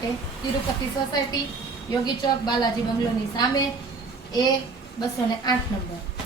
માટે તિરુપતિ સોસાયટી, યોગી ચોક, બાલાજી બંગલોની સામે, A 208 number.